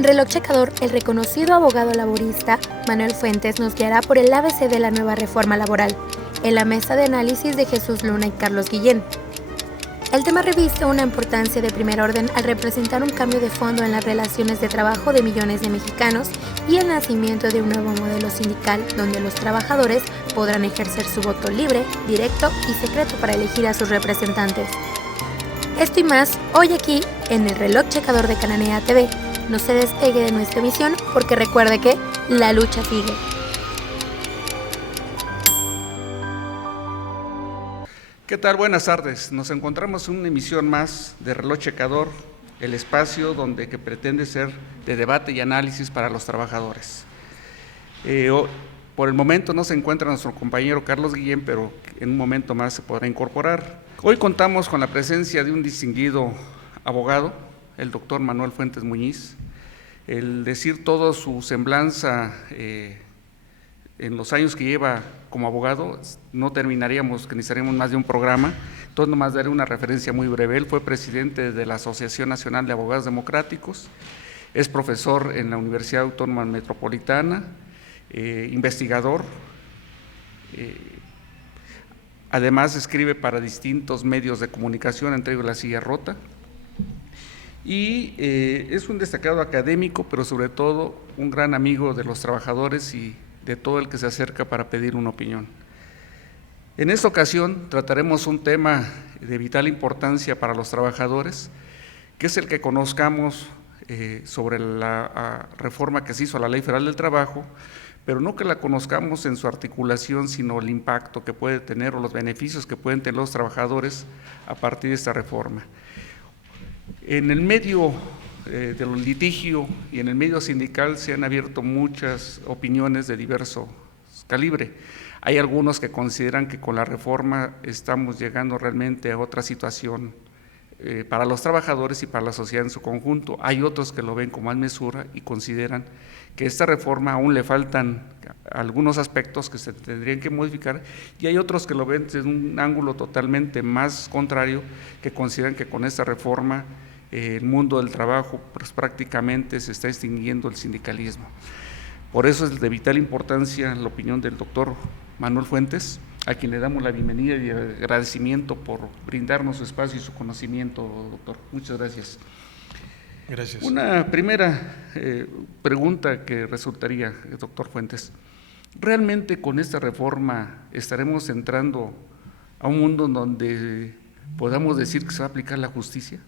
En Reloj Checador, el reconocido abogado laborista Manuel Fuentes nos guiará por el ABC de la nueva reforma laboral, en la mesa de análisis de Jesús Luna y Carlos Guillén. El tema reviste una importancia de primer orden al representar un cambio de fondo en las relaciones de trabajo de millones de mexicanos y el nacimiento de un nuevo modelo sindical donde los trabajadores podrán ejercer su voto libre, directo y secreto para elegir a sus representantes. Esto y más hoy aquí en el Reloj Checador de Cananea TV. No se despegue de nuestra emisión porque recuerde que la lucha sigue. ¿Qué tal? Buenas tardes. Nos encontramos en una emisión más de Reloj Checador, el espacio que pretende ser de debate y análisis para los trabajadores. Por el momento no se encuentra nuestro compañero Carlos Guillén, pero en un momento más se podrá incorporar. Hoy contamos con la presencia de un distinguido abogado, el doctor Manuel Fuentes Muñiz. El decir toda su semblanza en los años que lleva como abogado, no terminaríamos, que necesitaríamos más de un programa. Entonces nomás daré una referencia muy breve. Él fue presidente de la Asociación Nacional de Abogados Democráticos, es profesor en la Universidad Autónoma Metropolitana, investigador, además escribe para distintos medios de comunicación, entre ellos La Silla Rota, y es un destacado académico, pero sobre todo un gran amigo de los trabajadores y de todo el que se acerca para pedir una opinión. En esta ocasión trataremos un tema de vital importancia para los trabajadores, que es el que conozcamos sobre la reforma que se hizo a la Ley Federal del Trabajo, pero no que la conozcamos en su articulación, sino el impacto que puede tener o los beneficios que pueden tener los trabajadores a partir de esta reforma. En el medio del litigio y en el medio sindical se han abierto muchas opiniones de diverso calibre. Hay algunos que consideran que con la reforma estamos llegando realmente a otra situación para los trabajadores y para la sociedad en su conjunto. Hay otros que lo ven con más mesura y consideran que esta reforma aún le faltan algunos aspectos que se tendrían que modificar, y hay otros que lo ven desde un ángulo totalmente más contrario, que consideran que con esta reforma el mundo del trabajo pues, prácticamente se está extinguiendo el sindicalismo. Por eso es de vital importancia la opinión del doctor Manuel Fuentes, a quien le damos la bienvenida y el agradecimiento por brindarnos su espacio y su conocimiento, doctor. Muchas gracias. Gracias. Una primera pregunta que resultaría, doctor Fuentes, ¿realmente con esta reforma estaremos entrando a un mundo en donde podamos decir que se va a aplicar la justicia?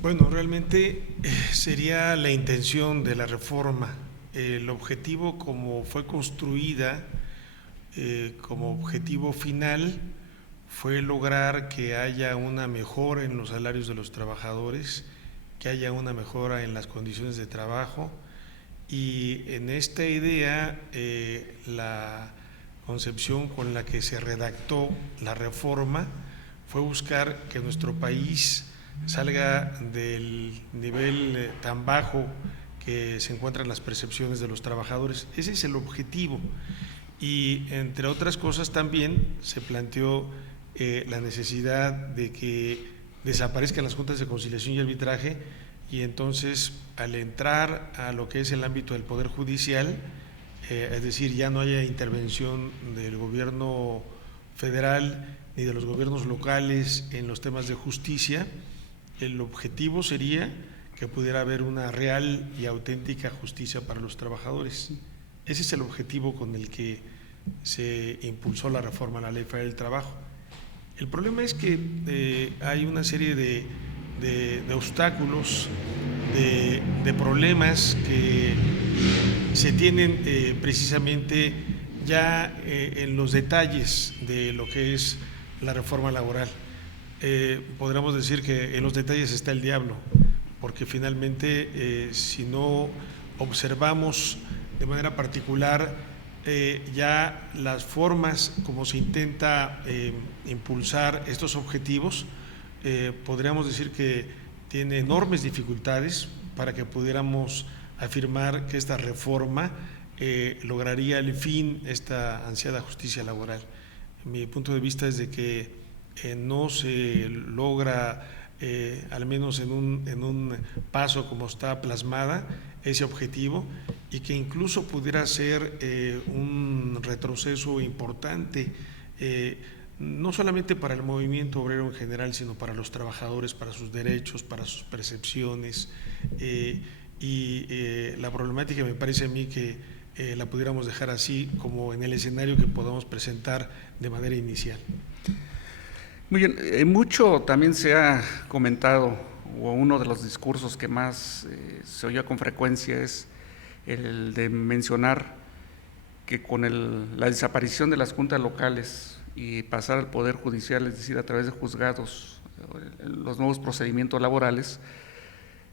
Bueno, realmente sería la intención de la reforma. El objetivo como fue construida, como objetivo final, fue lograr que haya una mejora en los salarios de los trabajadores, que haya una mejora en las condiciones de trabajo, y en esta idea la concepción con la que se redactó la reforma fue buscar que nuestro país salga del nivel tan bajo que se encuentran las percepciones de los trabajadores. Ese es el objetivo, y entre otras cosas también se planteó la necesidad de que desaparezcan las juntas de conciliación y arbitraje, y entonces al entrar a lo que es el ámbito del Poder Judicial, es decir, ya no haya intervención del gobierno federal ni de los gobiernos locales en los temas de justicia. El objetivo sería que pudiera haber una real y auténtica justicia para los trabajadores. Ese es el objetivo con el que se impulsó la reforma a la Ley Federal del Trabajo. El problema es que hay una serie de obstáculos, de problemas que se tienen precisamente ya en los detalles de lo que es la reforma laboral. Podríamos decir que en los detalles está el diablo, porque finalmente si no observamos de manera particular ya las formas como se intenta impulsar estos objetivos, podríamos decir que tiene enormes dificultades para que pudiéramos afirmar que esta reforma lograría el fin, esta ansiada justicia laboral. Mi punto de vista es de que no se logra al menos en un paso como está plasmada, ese objetivo, y que incluso pudiera ser un retroceso importante, no solamente para el movimiento obrero en general, sino para los trabajadores, para sus derechos, para sus percepciones, la problemática me parece a mí que la pudiéramos dejar así como en el escenario que podamos presentar de manera inicial. Muy bien, mucho también se ha comentado, o uno de los discursos que más se oye con frecuencia es el de mencionar que con la desaparición de las juntas locales y pasar al Poder Judicial, es decir, a través de juzgados, los nuevos procedimientos laborales,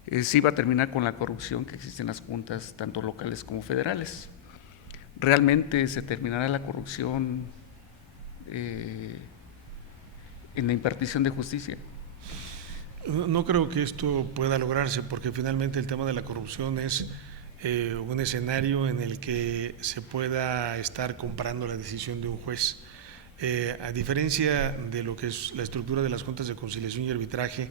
se iba a terminar con la corrupción que existe en las juntas, tanto locales como federales. ¿Realmente se terminará la corrupción en la impartición de justicia? No creo que esto pueda lograrse, porque finalmente el tema de la corrupción es un escenario en el que se pueda estar comprando la decisión de un juez. A diferencia de lo que es la estructura de las juntas de conciliación y arbitraje,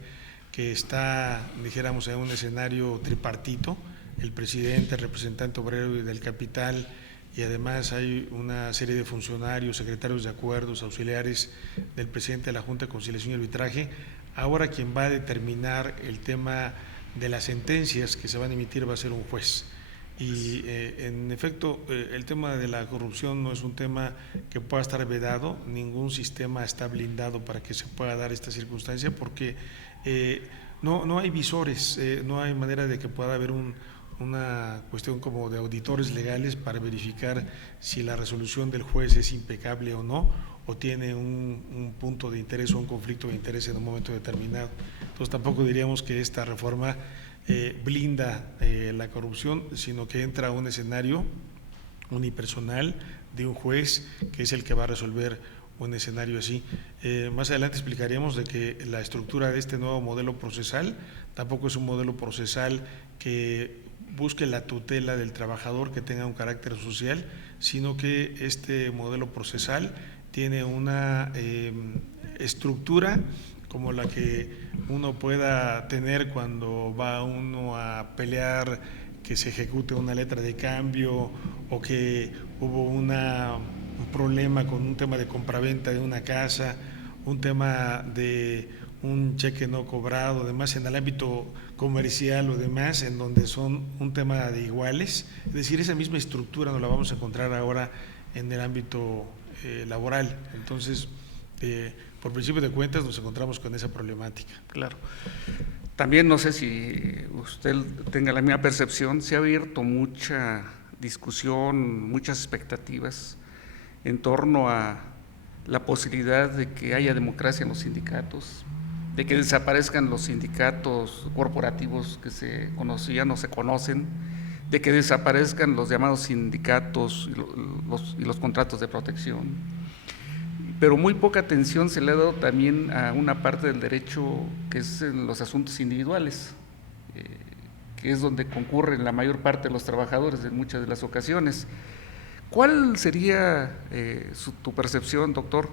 que está, dijéramos, en un escenario tripartito, el presidente, el representante obrero y del capital, y además hay una serie de funcionarios, secretarios de acuerdos, auxiliares del presidente de la Junta de Conciliación y Arbitraje. Ahora quien va a determinar el tema de las sentencias que se van a emitir va a ser un juez. Y en efecto, el tema de la corrupción no es un tema que pueda estar vedado, ningún sistema está blindado para que se pueda dar esta circunstancia, porque no hay visores, no hay manera de que pueda haber una cuestión como de auditores legales para verificar si la resolución del juez es impecable o no, o tiene un punto de interés o un conflicto de interés en un momento determinado. Entonces tampoco diríamos que esta reforma blinda la corrupción, sino que entra a un escenario unipersonal de un juez que es el que va a resolver un escenario así. Más adelante explicaremos de que la estructura de este nuevo modelo procesal tampoco es un modelo procesal que busque la tutela del trabajador, que tenga un carácter social, sino que este modelo procesal tiene una estructura como la que uno pueda tener cuando va uno a pelear que se ejecute una letra de cambio, o que hubo un problema con un tema de compraventa de una casa, un tema de un cheque no cobrado, además en el ámbito comercial o demás, en donde son un tema de iguales. Es decir, esa misma estructura nos la vamos a encontrar ahora en el ámbito laboral. Entonces, por principio de cuentas, nos encontramos con esa problemática. Claro. También no sé si usted tenga la misma percepción, se ha abierto mucha discusión, muchas expectativas en torno a la posibilidad de que haya democracia en los sindicatos, de que desaparezcan los sindicatos corporativos que se conocían o se conocen, de que desaparezcan los llamados sindicatos y los contratos de protección. Pero muy poca atención se le ha dado también a una parte del derecho que es en los asuntos individuales, que es donde concurren la mayor parte de los trabajadores en muchas de las ocasiones. ¿Cuál sería tu percepción, doctor,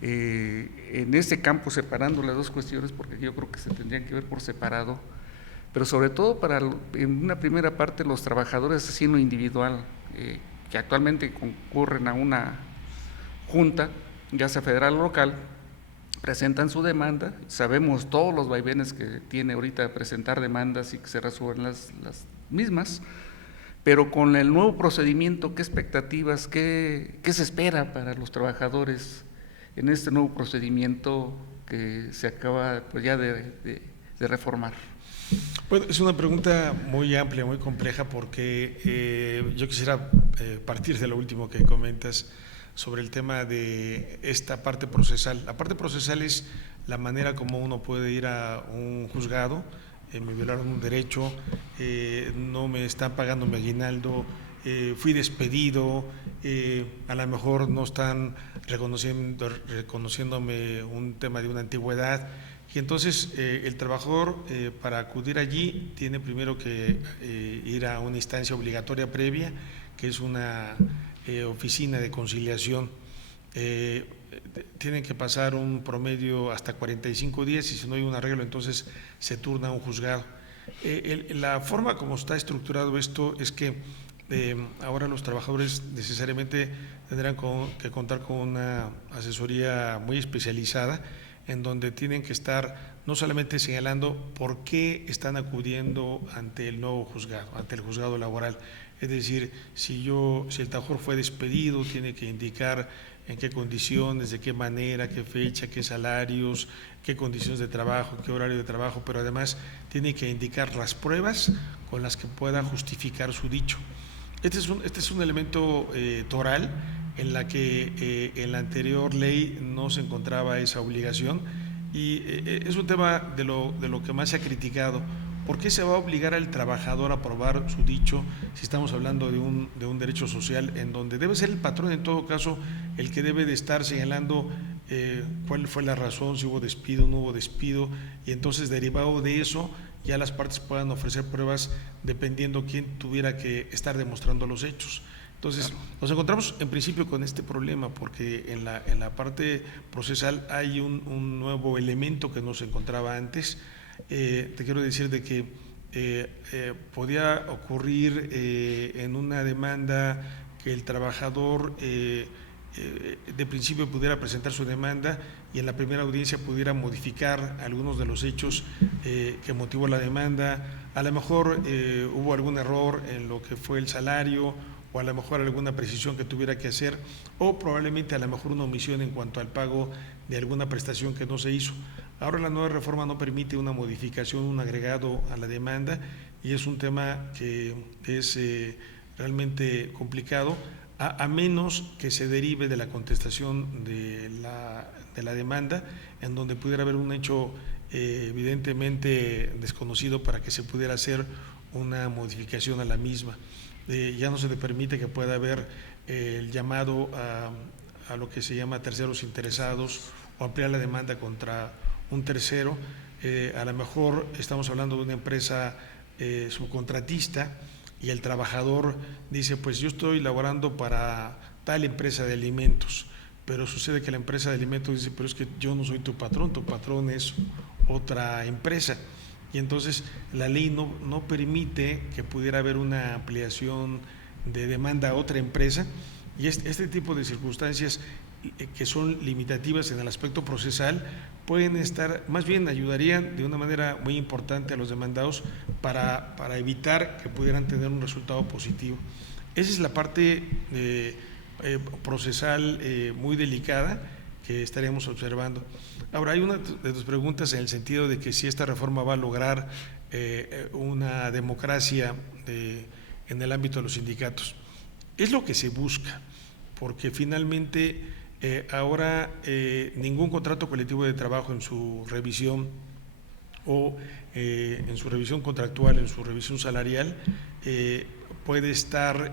en este campo, separando las dos cuestiones, porque yo creo que se tendrían que ver por separado, pero sobre todo en una primera parte los trabajadores así en lo individual, que actualmente concurren a una junta, ya sea federal o local, presentan su demanda, sabemos todos los vaivenes que tiene ahorita presentar demandas y que se resuelven las mismas, pero con el nuevo procedimiento, ¿qué expectativas, qué se espera para los trabajadores en este nuevo procedimiento que se acaba pues ya de reformar? Bueno, es una pregunta muy amplia, muy compleja, porque yo quisiera partir de lo último que comentas sobre el tema de esta parte procesal. La parte procesal es la manera como uno puede ir a un juzgado, me violaron un derecho, no me están pagando mi aguinaldo, fui despedido, a lo mejor no están reconociéndome un tema de una antigüedad, y entonces el trabajador para acudir allí tiene primero que ir a una instancia obligatoria previa, que es una oficina de conciliación. tienen que pasar un promedio hasta 45 días y si no hay un arreglo entonces se turna a un juzgado. La forma como está estructurado esto es que ahora los trabajadores necesariamente tendrán que contar con una asesoría muy especializada en donde tienen que estar no solamente señalando por qué están acudiendo ante el nuevo juzgado, ante el juzgado laboral. Es decir, si el trabajador fue despedido, tiene que indicar en qué condiciones, de qué manera, qué fecha, qué salarios, qué condiciones de trabajo, qué horario de trabajo, pero además tiene que indicar las pruebas con las que pueda justificar su dicho. Este es un elemento toral en la que en la anterior ley no se encontraba esa obligación y es un tema de lo que más se ha criticado. ¿Por qué se va a obligar al trabajador a probar su dicho si estamos hablando de un derecho social en donde debe ser el patrón en todo caso el que debe de estar señalando cuál fue la razón, si hubo despido o no hubo despido, y entonces derivado de eso ya las partes puedan ofrecer pruebas dependiendo quién tuviera que estar demostrando los hechos? Entonces, nos encontramos en principio con este problema porque en la parte procesal hay un nuevo elemento que no se encontraba antes. Te quiero decir de que podía ocurrir en una demanda que el trabajador de principio pudiera presentar su demanda y en la primera audiencia pudiera modificar algunos de los hechos que motivó la demanda. A lo mejor hubo algún error en lo que fue el salario o a lo mejor alguna precisión que tuviera que hacer o probablemente a lo mejor una omisión en cuanto al pago de alguna prestación que no se hizo. Ahora la nueva reforma no permite una modificación, un agregado a la demanda y es un tema que es realmente complicado a menos que se derive de la contestación de la demanda en donde pudiera haber un hecho evidentemente desconocido para que se pudiera hacer una modificación a la misma. Ya no se le permite que pueda haber el llamado a lo que se llama terceros interesados o ampliar la demanda contra un tercero. A lo mejor estamos hablando de una empresa subcontratista y el trabajador dice, pues yo estoy laborando para tal empresa de alimentos, pero sucede que la empresa de alimentos dice, pero es que yo no soy tu patrón es otra empresa. Y entonces la ley no permite que pudiera haber una ampliación de demanda a otra empresa y este tipo de circunstancias que son limitativas en el aspecto procesal pueden estar, más bien ayudarían de una manera muy importante a los demandados para evitar que pudieran tener un resultado positivo. Esa es la parte procesal muy delicada que estaríamos observando. Ahora, hay una de tus preguntas en el sentido de que si esta reforma va a lograr una democracia en el ámbito de los sindicatos. Es lo que se busca, porque finalmente ahora ningún contrato colectivo de trabajo en su revisión o en su revisión contractual, en su revisión salarial, puede estar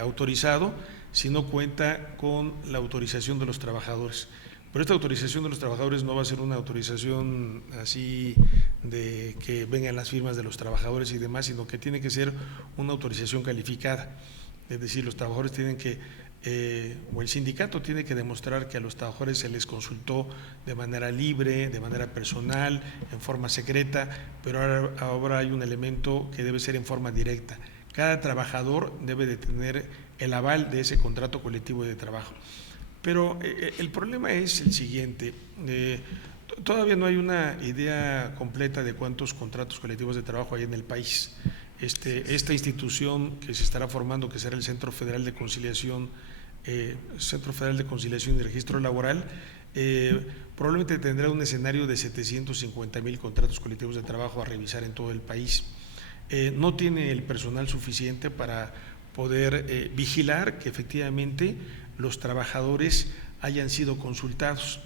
autorizado si no cuenta con la autorización de los trabajadores. Pero esta autorización de los trabajadores no va a ser una autorización así de que vengan las firmas de los trabajadores y demás, sino que tiene que ser una autorización calificada. Es decir, los trabajadores tienen que, o el sindicato tiene que demostrar que a los trabajadores se les consultó de manera libre, de manera personal, en forma secreta, pero ahora hay un elemento que debe ser en forma directa. Cada trabajador debe de tener el aval de ese contrato colectivo de trabajo. Pero el problema es el siguiente, todavía no hay una idea completa de cuántos contratos colectivos de trabajo hay en el país. Esta institución que se estará formando, que será el Centro Federal de Conciliación y Registro Laboral, probablemente tendrá un escenario de 750,000 contratos colectivos de trabajo a revisar en todo el país. No tiene el personal suficiente para poder vigilar que efectivamente los trabajadores hayan sido consultados.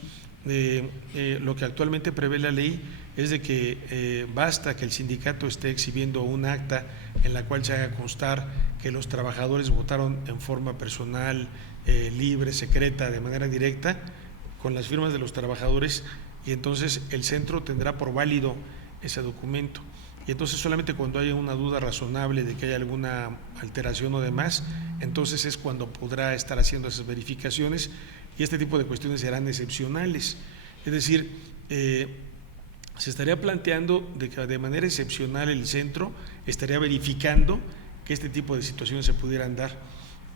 Lo que actualmente prevé la ley es de que basta que el sindicato esté exhibiendo un acta en la cual se haga constar que los trabajadores votaron en forma personal, libre, secreta, de manera directa, con las firmas de los trabajadores, y entonces el centro tendrá por válido ese documento. y entonces solamente cuando haya una duda razonable de que haya alguna alteración o demás, entonces es cuando podrá estar haciendo esas verificaciones, y este tipo de cuestiones serán excepcionales. Es decir, se estaría planteando de que de manera excepcional el centro estaría verificando que este tipo de situaciones se pudieran dar.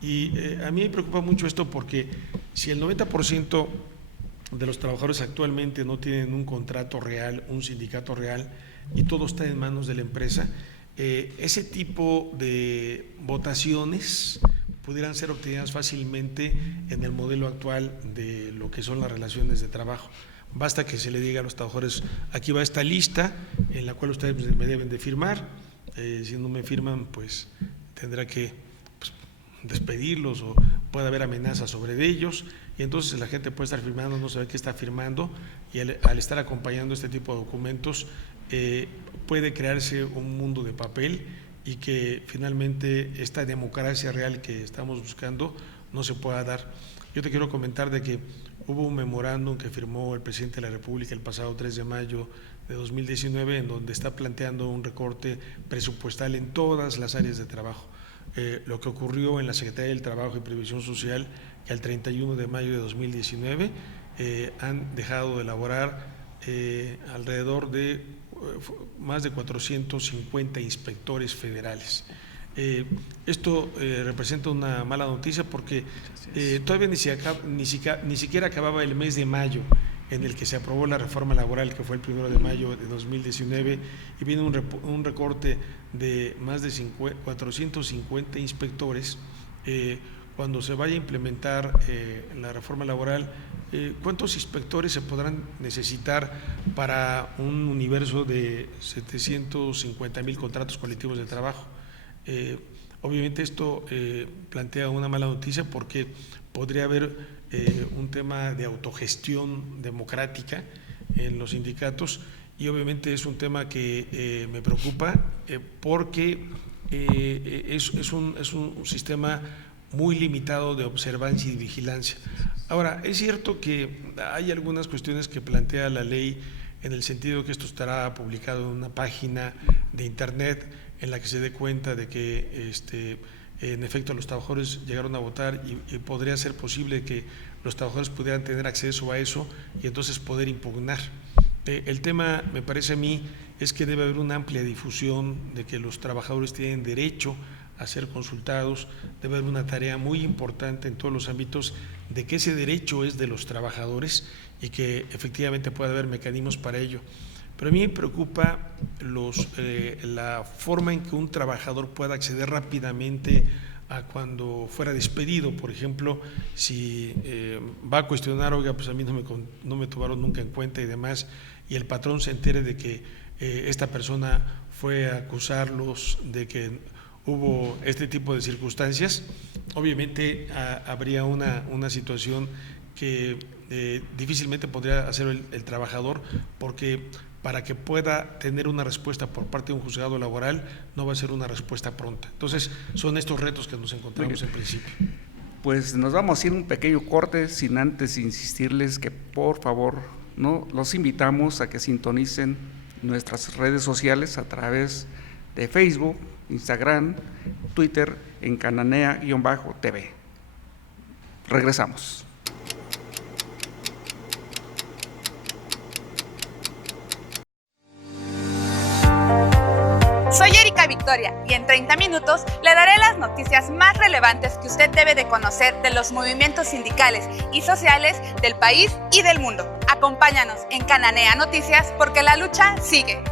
Y a mí me preocupa mucho esto, porque si el 90% de los trabajadores actualmente no tienen un contrato real, un sindicato real, y todo está en manos de la empresa, ese tipo de votaciones pudieran ser obtenidas fácilmente en el modelo actual de lo que son las relaciones de trabajo. Basta que se le diga a los trabajadores: aquí va esta lista en la cual ustedes me deben de firmar, si no me firman, pues tendrá que despedirlos, o puede haber amenazas sobre ellos, y entonces la gente puede estar firmando, no sabe qué está firmando, y al estar acompañando este tipo de documentos puede crearse un mundo de papel, y que finalmente esta democracia real que estamos buscando no se pueda dar. Yo te quiero comentar de que hubo un memorándum que firmó el presidente de la República el pasado 3 de mayo de 2019, en donde está planteando un recorte presupuestal en todas las áreas de trabajo. Lo que ocurrió en la Secretaría del Trabajo y Previsión Social, que al 31 de mayo de 2019 han dejado de elaborar alrededor de más de 450 inspectores federales. Esto representa una mala noticia, porque todavía ni siquiera acababa el mes de mayo en el que se aprobó la reforma laboral, que fue el 1 de mayo de 2019, y viene un recorte de más de 450 inspectores. Cuando se vaya a implementar la reforma laboral, ¿cuántos inspectores se podrán necesitar para un universo de 750,000 contratos colectivos de trabajo? Obviamente esto plantea una mala noticia, porque podría haber un tema de autogestión democrática en los sindicatos, y obviamente es un tema que me preocupa, porque es un sistema muy limitado de observancia y vigilancia. Ahora, es cierto que hay algunas cuestiones que plantea la ley, en el sentido que esto estará publicado en una página de internet en la que se dé cuenta de que en efecto los trabajadores llegaron a votar, y podría ser posible que los trabajadores pudieran tener acceso a eso y entonces poder impugnar. El tema, me parece a mí, es que debe haber una amplia difusión de que los trabajadores tienen derecho a ser consultados. Debe haber una tarea muy importante en todos los ámbitos de que ese derecho es de los trabajadores, y que efectivamente puede haber mecanismos para ello. Pero a mí me preocupa la forma en que un trabajador pueda acceder rápidamente a cuando fuera despedido. Por ejemplo, si va a cuestionar: oiga, pues a mí no me tomaron nunca en cuenta y demás, y el patrón se entere de que esta persona fue a acusarlos de que hubo este tipo de circunstancias, obviamente habría una situación que difícilmente podría hacer el trabajador, porque para que pueda tener una respuesta por parte de un juzgado laboral no va a ser una respuesta pronta. Entonces son estos retos que nos encontramos en principio. Pues nos vamos a ir un pequeño corte, sin antes insistirles que por favor los invitamos a que sintonicen nuestras redes sociales a través de Facebook, Instagram, Twitter, en Cananea-TV. Regresamos. Soy Erika Victoria, y en 30 minutos le daré las noticias más relevantes que usted debe de conocer de los movimientos sindicales y sociales del país y del mundo. Acompáñanos en Cananea Noticias, porque la lucha sigue.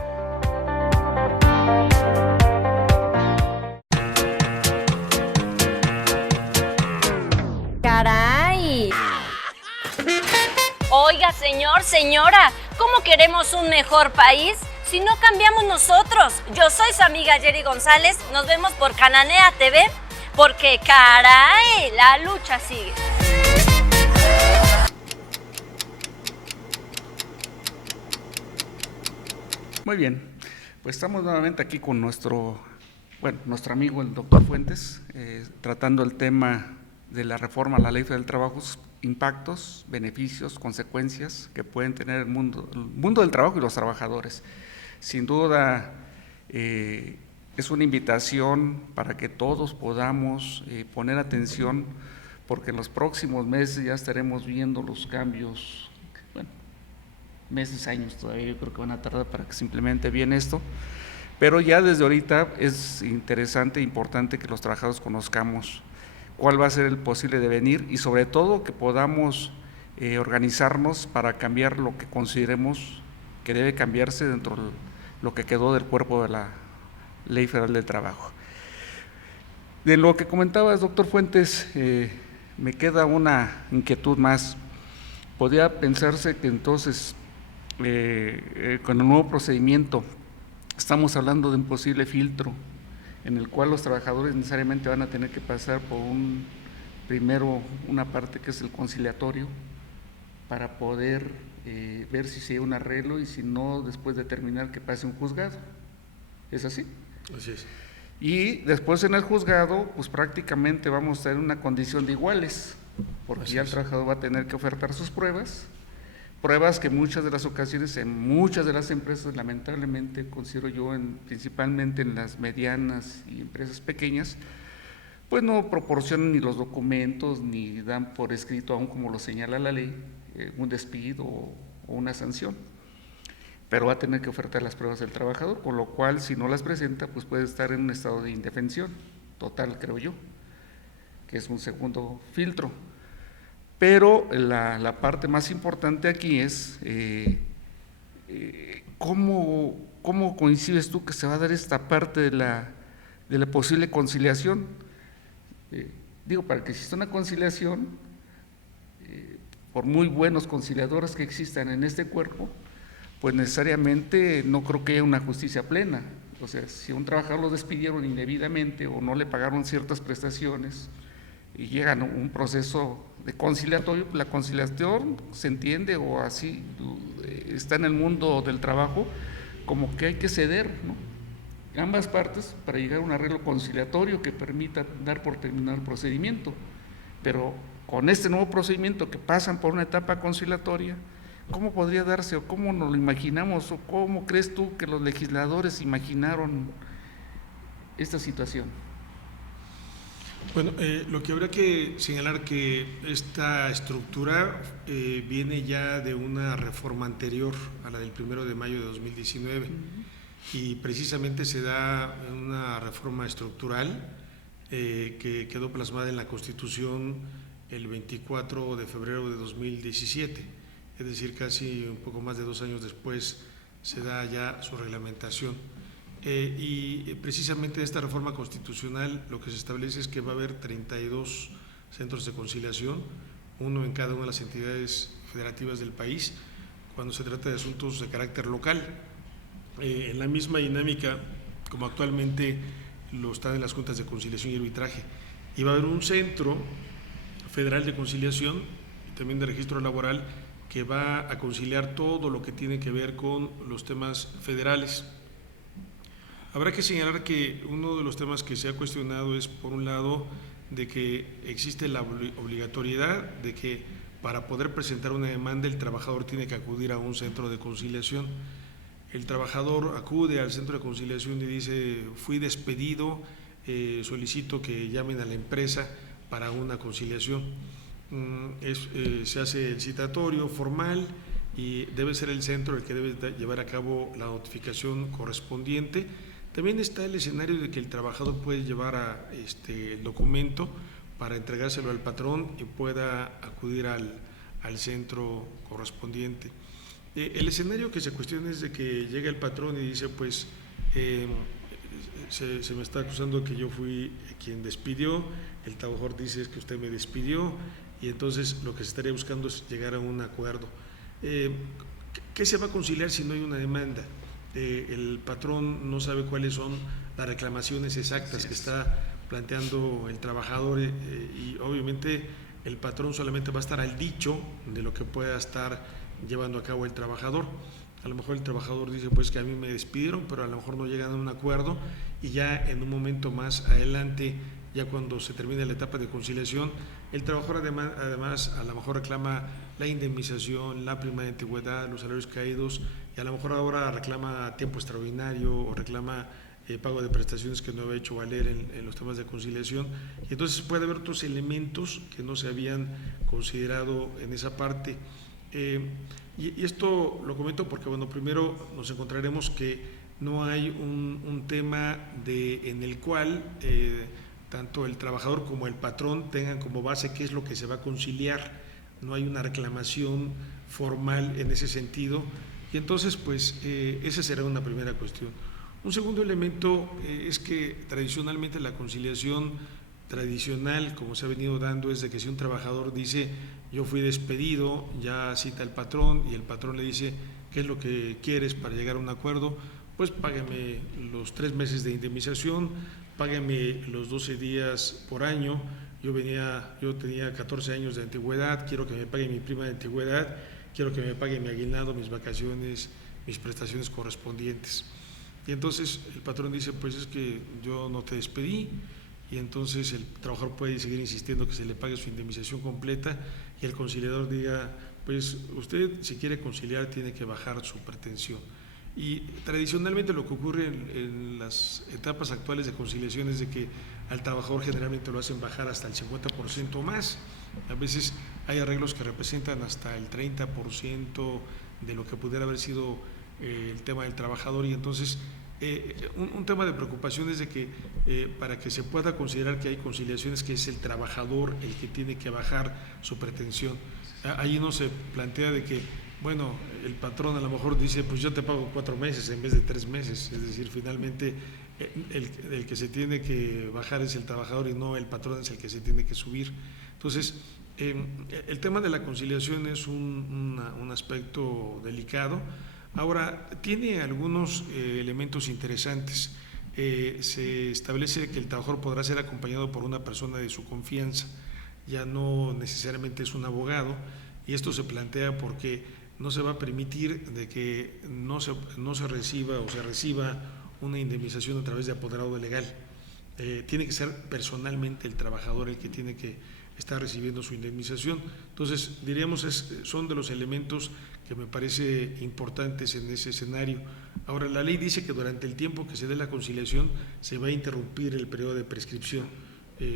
¡Caray! Oiga, señor, señora, ¿cómo queremos un mejor país si no cambiamos nosotros? Yo soy su amiga Yeri González, nos vemos por Cananea TV, porque caray, la lucha sigue. Muy bien, pues estamos nuevamente aquí con nuestro amigo el doctor Fuentes, tratando el tema de la reforma a la Ley Federal del Trabajo, sus impactos, beneficios, consecuencias que pueden tener el mundo del trabajo y los trabajadores. Sin duda, Es una invitación para que todos podamos poner atención, porque en los próximos meses ya estaremos viendo los cambios, bueno, meses, años todavía, yo creo que van a tardar para que se implemente bien esto, pero ya desde ahorita es interesante e importante que los trabajadores conozcamos cuál va a ser el posible devenir y sobre todo que podamos organizarnos para cambiar lo que consideremos que debe cambiarse dentro de lo que quedó del cuerpo de la Ley Federal del Trabajo. De lo que comentabas, doctor Fuentes, me queda una inquietud más. Podría pensarse que entonces, con el nuevo procedimiento, estamos hablando de un posible filtro en el cual los trabajadores necesariamente van a tener que pasar por primero una parte que es el conciliatorio, para poder ver si se da un arreglo y si no, después determinar que pase un juzgado. ¿Es así? Así es. Y después en el juzgado, pues prácticamente vamos a estar en una condición de iguales, porque ya el trabajador va a tener que ofertar sus pruebas que muchas de las ocasiones en muchas de las empresas, lamentablemente, considero yo, principalmente en las medianas y empresas pequeñas, pues no proporcionan ni los documentos ni dan por escrito, aún como lo señala la ley, un despido o una sanción, pero va a tener que ofertar las pruebas del trabajador, con lo cual si no las presenta, pues puede estar en un estado de indefensión total, creo yo, que es un segundo filtro. Pero la parte más importante aquí es ¿cómo coincides tú que se va a dar esta parte de la posible conciliación? Para que exista una conciliación, por muy buenos conciliadores que existan en este cuerpo, pues necesariamente no creo que haya una justicia plena. O sea, si a un trabajador lo despidieron indebidamente o no le pagaron ciertas prestaciones y llegan a un proceso de conciliatorio, la conciliación se entiende, o así está en el mundo del trabajo, como que hay que ceder, ¿no?, ambas partes para llegar a un arreglo conciliatorio que permita dar por terminado el procedimiento. Pero con este nuevo procedimiento que pasan por una etapa conciliatoria, ¿cómo podría darse o cómo nos lo imaginamos o cómo crees tú que los legisladores imaginaron esta situación? Bueno, lo que habría que señalar que esta estructura viene ya de una reforma anterior a la del 1 de mayo de 2019 y precisamente se da una reforma estructural que quedó plasmada en la Constitución el 24 de febrero de 2017, es decir, casi un poco más de 2 años después se da ya su reglamentación. Y precisamente esta reforma constitucional lo que se establece es que va a haber 32 centros de conciliación, uno en cada una de las entidades federativas del país, cuando se trata de asuntos de carácter local. En la misma dinámica como actualmente lo están en las juntas de conciliación y arbitraje. Y va a haber un centro federal de conciliación y también de registro laboral que va a conciliar todo lo que tiene que ver con los temas federales. Habrá que señalar que uno de los temas que se ha cuestionado es, por un lado, de que existe la obligatoriedad de que para poder presentar una demanda el trabajador tiene que acudir a un centro de conciliación. El trabajador acude al centro de conciliación y dice: fui despedido, solicito que llamen a la empresa para una conciliación. Se hace el citatorio formal y debe ser el centro el que debe llevar a cabo la notificación correspondiente. También está el escenario de que el trabajador puede llevar el documento para entregárselo al patrón y pueda acudir al centro correspondiente. El escenario que se cuestiona es de que llega el patrón y dice: pues se me está acusando de que yo fui quien despidió, el trabajador dice: es que usted me despidió, y entonces lo que se estaría buscando es llegar a un acuerdo. ¿Qué se va a conciliar si no hay una demanda? El patrón no sabe cuáles son las reclamaciones exactas que está planteando el trabajador y obviamente el patrón solamente va a estar al dicho de lo que pueda estar llevando a cabo el trabajador. A lo mejor el trabajador dice: pues que a mí me despidieron, pero a lo mejor no llegan a un acuerdo y ya en un momento más adelante ya cuando se termine la etapa de conciliación, el trabajador además a lo mejor reclama la indemnización, la prima de antigüedad, los salarios caídos, y a lo mejor ahora reclama tiempo extraordinario o reclama pago de prestaciones que no había hecho valer en los temas de conciliación, y entonces puede haber otros elementos que no se habían considerado en esa parte. Y esto lo comento porque, bueno, primero nos encontraremos que no hay un tema en el cual tanto el trabajador como el patrón tengan como base qué es lo que se va a conciliar. No hay una reclamación formal en ese sentido, y entonces pues esa será una primera cuestión. Un segundo elemento es que tradicionalmente la conciliación tradicional, como se ha venido dando, es de que si un trabajador dice yo fui despedido, ya cita al patrón y el patrón le dice qué es lo que quieres para llegar a un acuerdo, pues págueme los 3 meses de indemnización, págueme los 12 días por año, yo tenía 14 años de antigüedad, quiero que me pague mi prima de antigüedad, quiero que me pague mi aguinaldo, mis vacaciones, mis prestaciones correspondientes. Y entonces el patrón dice, pues es que yo no te despedí, y entonces el trabajador puede seguir insistiendo que se le pague su indemnización completa, y el conciliador diga, pues usted si quiere conciliar tiene que bajar su pretensión. Y tradicionalmente lo que ocurre en las etapas actuales de conciliación es de que al trabajador generalmente lo hacen bajar hasta el 50% o más. A veces hay arreglos que representan hasta el 30% de lo que pudiera haber sido el tema del trabajador, y entonces un tema de preocupación es de que para que se pueda considerar que hay conciliaciones, que es el trabajador el que tiene que bajar su pretensión. Ahí no se plantea de que, bueno, el patrón a lo mejor dice, pues yo te pago 4 meses en vez de 3 meses, es decir, finalmente el que se tiene que bajar es el trabajador y no el patrón es el que se tiene que subir. Entonces, el tema de la conciliación es un aspecto delicado. Ahora, tiene algunos elementos interesantes. Se establece que el trabajador podrá ser acompañado por una persona de su confianza, ya no necesariamente es un abogado, y esto se plantea porque no se va a permitir de que no se reciba o se reciba una indemnización a través de apoderado legal. Tiene que ser personalmente el trabajador el que tiene que estar recibiendo su indemnización. Entonces, diríamos, son de los elementos que me parece importantes en ese escenario. Ahora, la ley dice que durante el tiempo que se dé la conciliación se va a interrumpir el periodo de prescripción.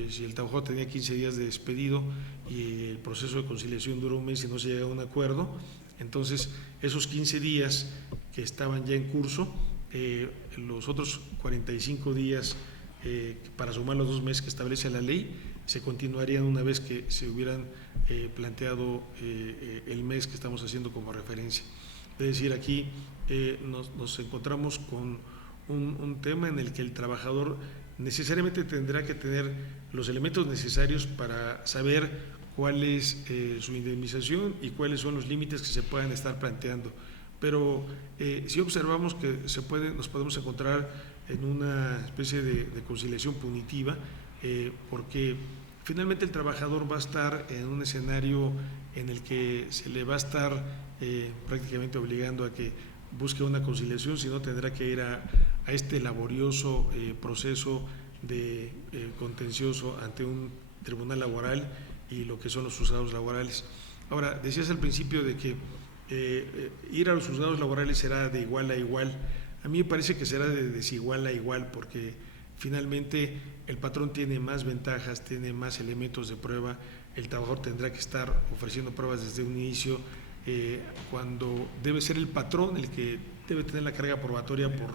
Si el trabajador tenía 15 días de despedido y el proceso de conciliación dura 1 mes y no se llega a un acuerdo, entonces esos 15 días que estaban ya en curso, los otros 45 días para sumar los 2 meses que establece la ley, se continuarían una vez que se hubieran planteado el mes que estamos haciendo como referencia. Es decir, aquí nos encontramos con un tema en el que el trabajador necesariamente tendrá que tener los elementos necesarios para saber cuál es su indemnización y cuáles son los límites que se puedan estar planteando. Pero si observamos que nos podemos encontrar en una especie de conciliación punitiva, porque finalmente el trabajador va a estar en un escenario en el que se le va a estar prácticamente obligando a que busque una conciliación, si no tendrá que ir a este laborioso proceso de contencioso ante un tribunal laboral y lo que son los juzgados laborales. Ahora, decías al principio de que ir a los juzgados laborales será de igual a igual. A mí me parece que será de desigual a igual, porque finalmente el patrón tiene más ventajas, tiene más elementos de prueba, el trabajador tendrá que estar ofreciendo pruebas desde un inicio, cuando debe ser el patrón el que debe tener la carga probatoria por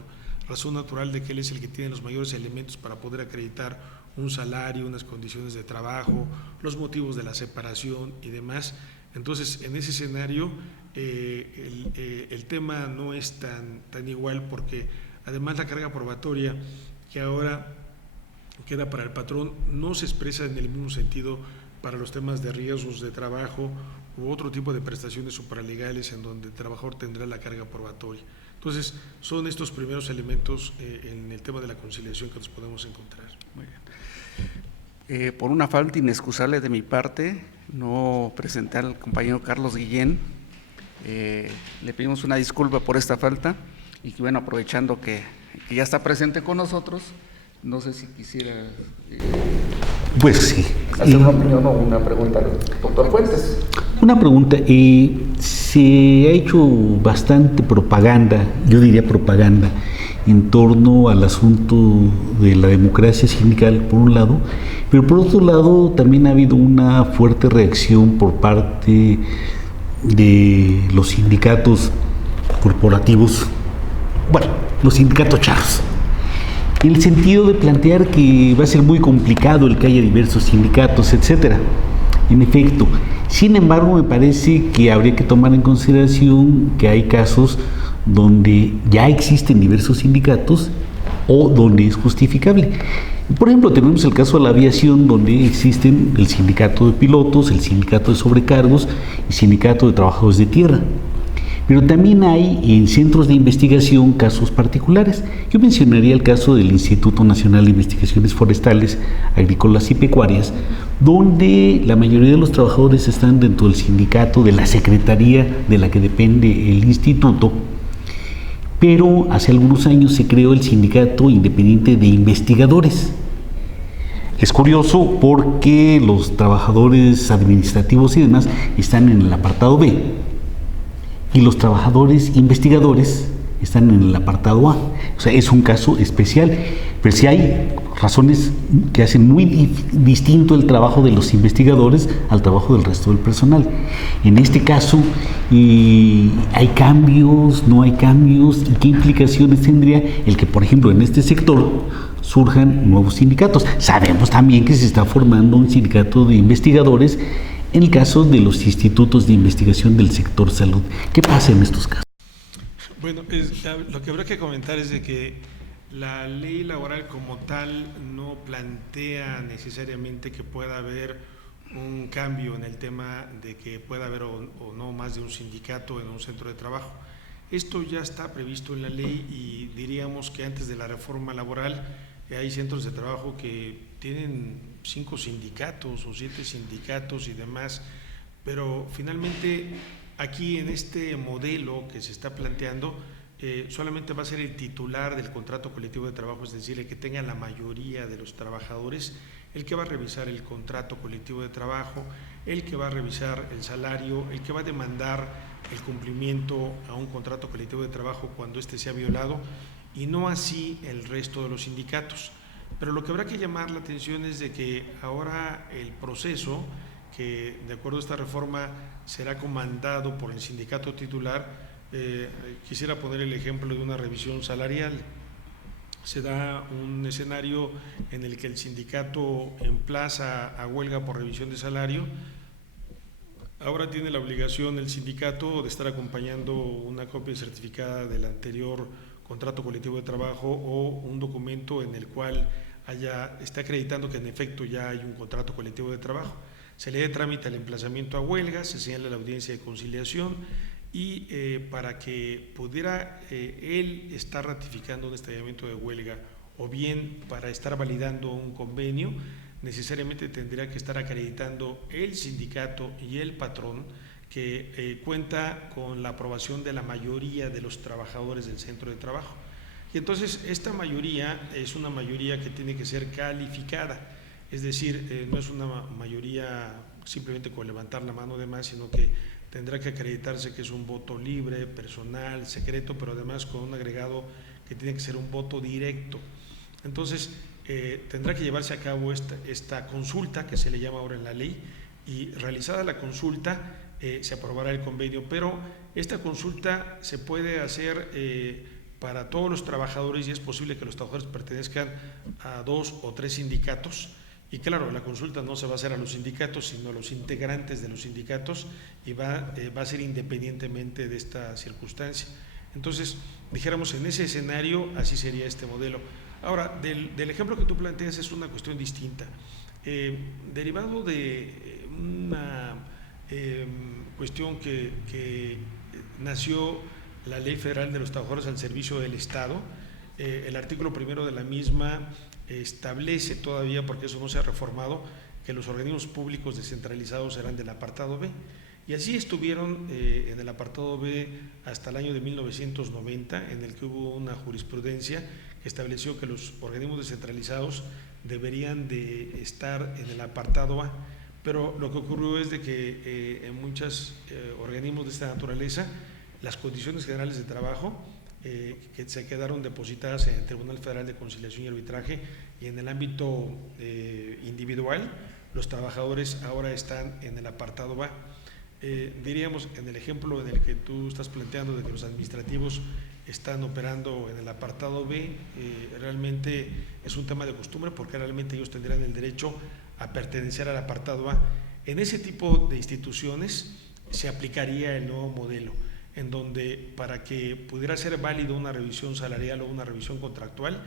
razón natural de que él es el que tiene los mayores elementos para poder acreditar un salario, unas condiciones de trabajo, los motivos de la separación y demás. Entonces, en ese escenario, el tema no es tan igual, porque además la carga probatoria que ahora queda para el patrón no se expresa en el mismo sentido para los temas de riesgos de trabajo u otro tipo de prestaciones supralegales en donde el trabajador tendrá la carga probatoria. Entonces, son estos primeros elementos en el tema de la conciliación que nos podemos encontrar. Muy bien. Por una falta inexcusable de mi parte, no presenté al compañero Carlos Guillén. Le pedimos una disculpa por esta falta y que, bueno, aprovechando que ya está presente con nosotros, no sé si quisiera Pues sí. Hacer una opinión o una pregunta al doctor Fuentes. Una pregunta, se ha hecho bastante propaganda, yo diría propaganda, en torno al asunto de la democracia sindical, por un lado, pero por otro lado también ha habido una fuerte reacción por parte de los sindicatos corporativos, bueno, los sindicatos charros, en el sentido de plantear que va a ser muy complicado el que haya diversos sindicatos, etcétera. En efecto, sin embargo, me parece que habría que tomar en consideración que hay casos donde ya existen diversos sindicatos o donde es justificable. Por ejemplo, tenemos el caso de la aviación, donde existen el sindicato de pilotos, el sindicato de sobrecargos y el sindicato de trabajadores de tierra. Pero también hay en centros de investigación casos particulares. Yo mencionaría el caso del Instituto Nacional de Investigaciones Forestales, Agrícolas y Pecuarias, donde la mayoría de los trabajadores están dentro del sindicato de la secretaría de la que depende el instituto, pero hace algunos años se creó el Sindicato Independiente de Investigadores. Es curioso porque los trabajadores administrativos y demás están en el apartado B y los trabajadores investigadores están en el apartado A. O sea, es un caso especial, pero sí hay razones que hacen muy distinto el trabajo de los investigadores al trabajo del resto del personal. En este caso, ¿hay cambios? ¿No hay cambios? ¿Y qué implicaciones tendría el que, por ejemplo, en este sector surjan nuevos sindicatos? Sabemos también que se está formando un sindicato de investigadores en el caso de los institutos de investigación del sector salud. ¿Qué pasa en estos casos? Bueno, lo que habrá que comentar es de que la ley laboral como tal no plantea necesariamente que pueda haber un cambio en el tema de que pueda haber o no más de un sindicato en un centro de trabajo. Esto ya está previsto en la ley y diríamos que antes de la reforma laboral hay centros de trabajo que tienen 5 sindicatos o 7 sindicatos y demás, pero finalmente aquí en este modelo que se está planteando solamente va a ser el titular del contrato colectivo de trabajo, es decir, el que tenga la mayoría de los trabajadores, el que va a revisar el contrato colectivo de trabajo, el que va a revisar el salario, el que va a demandar el cumplimiento a un contrato colectivo de trabajo cuando éste sea violado, y no así el resto de los sindicatos. Pero lo que habrá que llamar la atención es de que ahora el proceso, que de acuerdo a esta reforma será comandado por el sindicato titular, quisiera poner el ejemplo de una revisión salarial. Se da un escenario en el que el sindicato emplaza a huelga por revisión de salario. Ahora tiene la obligación el sindicato de estar acompañando una copia certificada del anterior contrato colectivo de trabajo o un documento en el cual está acreditando que en efecto ya hay un contrato colectivo de trabajo. Se le dé trámite al emplazamiento a huelga, se señala la audiencia de conciliación y para que pudiera él estar ratificando un estallamiento de huelga o bien para estar validando un convenio, necesariamente tendría que estar acreditando el sindicato y el patrón que cuenta con la aprobación de la mayoría de los trabajadores del centro de trabajo. Y entonces esta mayoría es una mayoría que tiene que ser calificada, es decir, no es una mayoría simplemente con levantar la mano de más, sino que tendrá que acreditarse que es un voto libre, personal, secreto, pero además con un agregado que tiene que ser un voto directo. Entonces tendrá que llevarse a cabo esta consulta que se le llama ahora en la ley, y realizada la consulta se aprobará el convenio, pero esta consulta se puede hacer para todos los trabajadores y es posible que los trabajadores pertenezcan a 2 o 3 sindicatos. Y claro, la consulta no se va a hacer a los sindicatos, sino a los integrantes de los sindicatos y va a ser independientemente de esta circunstancia. Entonces, dijéramos, en ese escenario, así sería este modelo. Ahora, del ejemplo que tú planteas es una cuestión distinta. Derivado de una cuestión que nació la Ley Federal de los Trabajadores al Servicio del Estado, el artículo 1 de la misma establece todavía, porque eso no se ha reformado, que los organismos públicos descentralizados serán del apartado B. Y así estuvieron en el apartado B hasta el año de 1990, en el que hubo una jurisprudencia que estableció que los organismos descentralizados deberían de estar en el apartado A, pero lo que ocurrió es de que en muchos organismos de esta naturaleza las condiciones generales de trabajo que se quedaron depositadas en el Tribunal Federal de Conciliación y Arbitraje, y en el ámbito individual los trabajadores ahora están en el apartado A. Diríamos, en el ejemplo en el que tú estás planteando de que los administrativos están operando en el apartado B, realmente es un tema de costumbre, porque realmente ellos tendrán el derecho a pertenecer al apartado A. En ese tipo de instituciones se aplicaría el nuevo modelo, en donde para que pudiera ser válido una revisión salarial o una revisión contractual,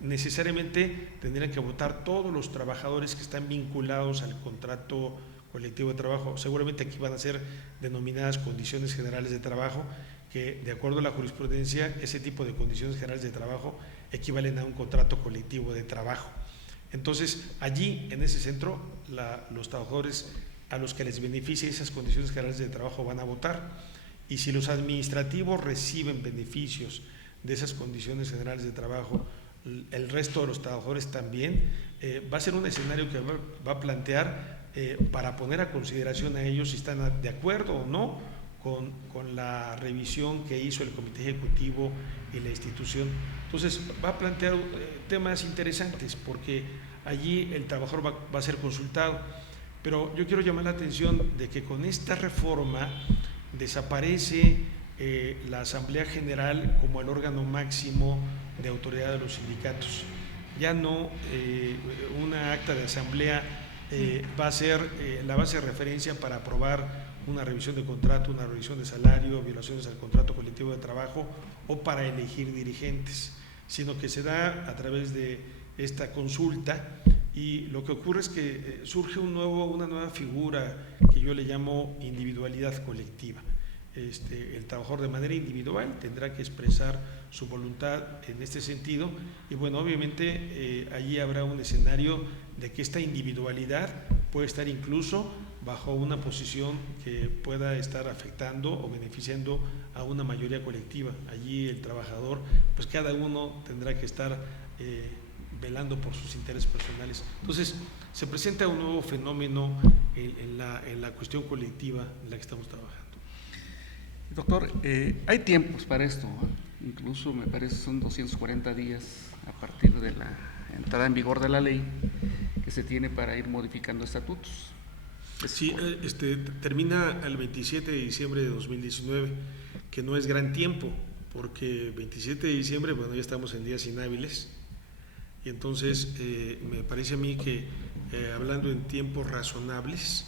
necesariamente tendrían que votar todos los trabajadores que están vinculados al contrato colectivo de trabajo. Seguramente aquí van a ser denominadas condiciones generales de trabajo, que de acuerdo a la jurisprudencia, ese tipo de condiciones generales de trabajo equivalen a un contrato colectivo de trabajo. Entonces, allí, en ese centro, los trabajadores a los que les beneficie esas condiciones generales de trabajo van a votar, y si los administrativos reciben beneficios de esas condiciones generales de trabajo, el resto de los trabajadores también, va a ser un escenario que va a plantear para poner a consideración a ellos si están de acuerdo o no con la revisión que hizo el Comité Ejecutivo y la institución. Entonces va a plantear temas interesantes, porque allí el trabajador va a ser consultado, pero yo quiero llamar la atención de que con esta reforma desaparece la Asamblea General como el órgano máximo de autoridad de los sindicatos. Ya no una acta de asamblea va a ser la base de referencia para aprobar una revisión de contrato, una revisión de salario, violaciones al contrato colectivo de trabajo o para elegir dirigentes, sino que se da a través de esta consulta, y lo que ocurre es que surge una nueva figura que yo le llamo individualidad colectiva. El trabajador de manera individual tendrá que expresar su voluntad en este sentido, y bueno, obviamente allí habrá un escenario de que esta individualidad puede estar incluso bajo una posición que pueda estar afectando o beneficiando a una mayoría colectiva. Allí el trabajador, pues cada uno tendrá que estar velando por sus intereses personales. Entonces se presenta un nuevo fenómeno en la cuestión colectiva en la que estamos trabajando. Doctor, hay tiempos para esto, ¿no? Incluso me parece son 240 días a partir de la entrada en vigor de la ley que se tiene para ir modificando estatutos. Sí, termina el 27 de diciembre de 2019, que no es gran tiempo, porque 27 de diciembre, bueno, ya estamos en días inhábiles, y entonces me parece a mí que hablando en tiempos razonables,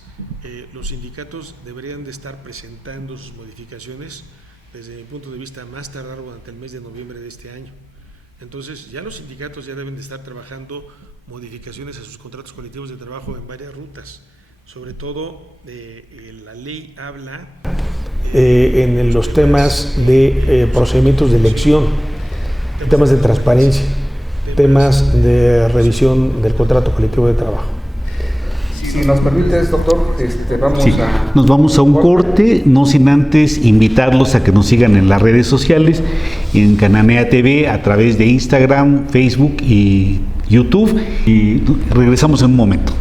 los sindicatos deberían de estar presentando sus modificaciones desde mi punto de vista más tardar durante el mes de noviembre de este año. Entonces ya los sindicatos ya deben de estar trabajando modificaciones a sus contratos colectivos de trabajo en varias rutas. Sobre todo la ley habla en los temas de procedimientos de elección, temas de transparencia, temas de revisión del contrato colectivo de trabajo. Si nos permites, doctor, nos vamos a un corte, no sin antes invitarlos a que nos sigan en las redes sociales, en Cananea TV, a través de Instagram, Facebook y YouTube, y regresamos en un momento.